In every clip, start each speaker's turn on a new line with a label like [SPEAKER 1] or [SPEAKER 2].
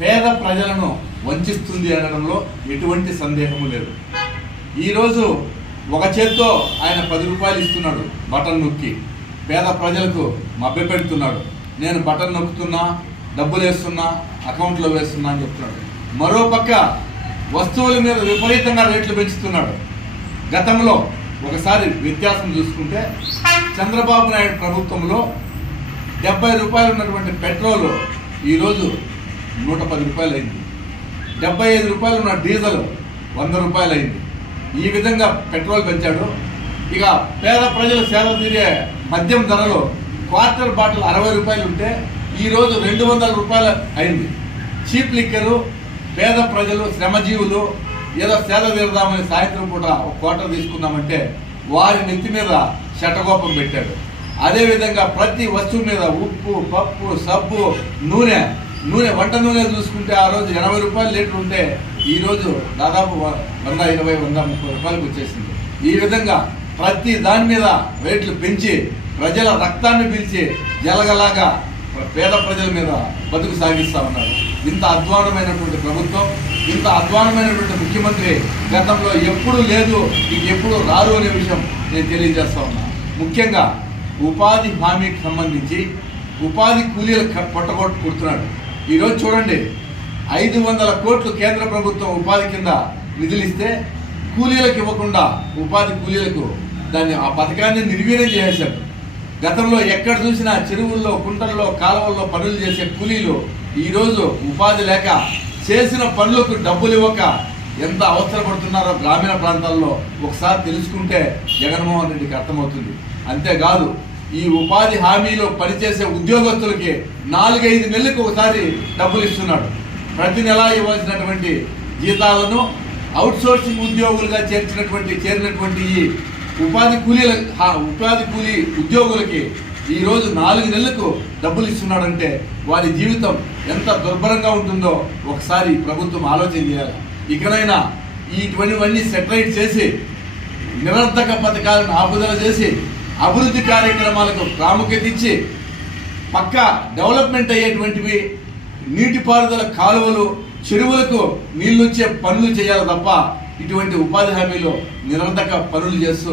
[SPEAKER 1] పేద ప్రజలను వంచిస్తుంది అనడంలో ఎటువంటి సందేహము లేదు. ఈరోజు ఒక చేత్తో ఆయన పది రూపాయలు ఇస్తున్నాడు బటన్ నొక్కి. పేద ప్రజలకు మభ్యపెడుతున్నాడు నేను బటన్ నొక్కుతున్నా డబ్బులు వేస్తున్నా అకౌంట్లో వేస్తున్నా అని చెప్తున్నాడు. మరో పక్క వస్తువుల మీద విపరీతంగా రేట్లు పెంచుతున్నాడు. గతంలో ఒకసారి వ్యత్యాసం చూసుకుంటే చంద్రబాబు నాయుడు ప్రభుత్వంలో డెబ్బై రూపాయలు ఉన్నటువంటి పెట్రోల్ ఈరోజు నూట పది రూపాయలు అయింది డెబ్బై ఐదు రూపాయలు ఉన్న డీజిల్ వంద రూపాయలు అయింది ఈ విధంగా పెట్రోల్ పెంచాడు. ఇక పేద ప్రజలు సేవ తీరే మద్యం ధరలు క్వార్టర్ బాటిల్ అరవై రూపాయలు ఉంటే ఈరోజు రెండు వందల రూపాయలు అయింది. చీప్ లిక్కరు పేద ప్రజలు శ్రమజీవులు ఏదో సేద తీరదామని సాయంత్రం పూట ఒక క్వార్టర్ తీసుకుందామంటే వారి నెత్తి మీద శటకోపం పెట్టాడు. అదేవిధంగా ప్రతి వస్తువు మీద ఉప్పు పప్పు సబ్బు నూనె నూనె వంట నూనె చూసుకుంటే ఆ రోజు ఎనభై రూపాయలు లీటర్ ఉంటే ఈరోజు దాదాపు వంద ఇరవై వంద ముప్పై రూపాయలకు వచ్చేసింది. ఈ విధంగా ప్రతి దాని మీద రేట్లు పెంచి ప్రజల రక్తాన్ని పీల్చి జలగలాగా పేద ప్రజల మీద బతుకు సాగిస్తూ ఉన్నారు. ఇంత అధ్వానమైనటువంటి ప్రభుత్వం ఇంత అధ్వానమైనటువంటి ముఖ్యమంత్రి గతంలో ఎప్పుడు లేదు ఇంకెప్పుడు రారు అనే విషయం నేను తెలియజేస్తా ఉన్నా. ముఖ్యంగా ఉపాధి హామీకి సంబంధించి ఉపాధి కూలీలు పొట్టగొట్టు కుడుతున్నాడు ఈరోజు చూడండి ఐదు వందల కోట్లు కేంద్ర ప్రభుత్వం ఉపాధి కింద నిధులు ఇస్తే కూలీలకు ఇవ్వకుండా ఉపాధి కూలీలకు దాన్ని ఆ పథకాన్ని నిర్వీర్యం చేసేశారు గతంలో ఎక్కడ చూసినా చెరువుల్లో కుంటల్లో కాలువల్లో పనులు చేసే కూలీలు ఈరోజు ఉపాధి లేక చేసిన పనులకు డబ్బులు ఇవ్వక ఎంత అవసరపడుతున్నారో గ్రామీణ ప్రాంతాల్లో ఒకసారి తెలుసుకుంటే జగన్మోహన్ రెడ్డికి అర్థమవుతుంది. అంతేకాదు ఈ ఉపాధి హామీలో పనిచేసే ఉద్యోగస్తులకి నాలుగైదు నెలలకు ఒకసారి డబ్బులు ఇస్తున్నాడు. ప్రతి నెలా ఇవ్వాల్సినటువంటి జీతాలను అవుట్సోర్సింగ్ ఉద్యోగులుగా చేర్చినటువంటి చేరినటువంటి ఈ ఉపాధి కూలీల ఉపాధి కూలీ ఉద్యోగులకి ఈరోజు నాలుగు నెలలకు డబ్బులు ఇస్తున్నాడంటే వారి జీవితం ఎంత దుర్భరంగా ఉంటుందో ఒకసారి ప్రభుత్వం ఆలోచన చేయాలి. ఇకనైనా ఇటువంటివన్నీ సెటరైట్ చేసి నిరర్ధక పథకాలను ఆపుదల చేసి అభివృద్ధి కార్యక్రమాలకు ప్రాముఖ్యత ఇచ్చి పక్క డెవలప్మెంట్ అయ్యేటువంటివి నీటిపారుదల కాలువలు చెరువులకు నీళ్ళుచ్చే పనులు చేయాలి తప్ప ఇటువంటి ఉపాధి హామీలో నిరంతక పనులు చేస్తూ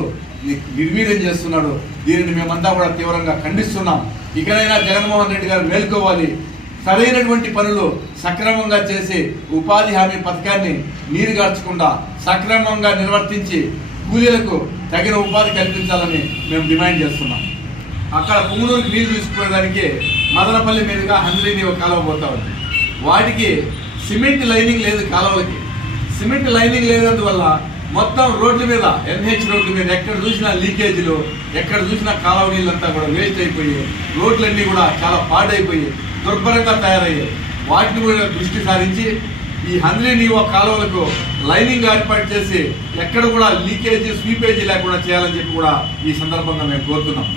[SPEAKER 1] నిర్వీర్యం చేస్తున్నాడు. దీనిని మేమంతా కూడా తీవ్రంగా ఖండిస్తున్నాం. ఇకనైనా జగన్మోహన్ రెడ్డి గారు మేల్కోవాలి. సరైనటువంటి పనులు సక్రమంగా చేసి ఉపాధి హామీ పథకాన్ని నీరుగార్చకుండా సక్రమంగా నిర్వర్తించి కూలీలకు తగిన ఉపాధి కల్పించాలని మేము డిమాండ్ చేస్తున్నాం. అక్కడ పుంగనూరుకి నీరు తీసుకునేదానికి మదనపల్లి మీదుగా హంద్రీని ఒక కాలువ పోతా ఉంది. వాటికి సిమెంట్ లైనింగ్ లేదు కాలువలకి. సిమెంట్ లైనింగ్ లేనందువల్ల మొత్తం రోడ్ల మీద ఎన్హెచ్ రోడ్ల మీద ఎక్కడ చూసినా లీకేజీలు ఎక్కడ చూసినా కాలువ నీళ్ళంతా కూడా వేస్ట్ అయిపోయి రోడ్లన్నీ కూడా చాలా పాడైపోయి దుర్భరంగా తయారయ్యాయి. వాటిని కూడా దృష్టి సారించి ఈ హంద్రీ నీవో కాలువలకు లైనింగ్ ఏర్పాటు చేసి ఎక్కడ కూడా లీకేజీ స్వీపేజీ లేకుండా చేయాలని చెప్పి కూడా ఈ సందర్భంగా మేము కోరుతున్నాం.